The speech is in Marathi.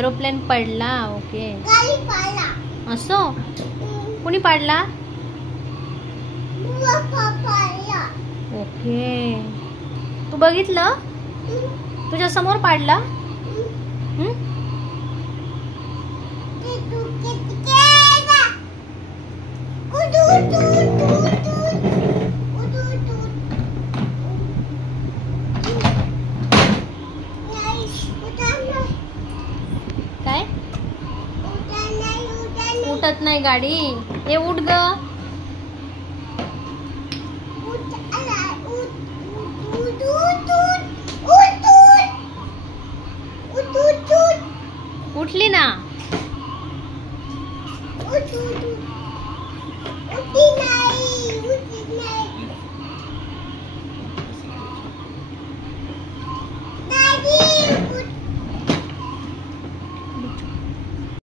एरोप्लेन पडला. ओके. असो कुणी पाडला? ओके. तू बघितलं? तुझ्या समोर पाडला? काय? उठत नाही गाडी. ए उठ ग.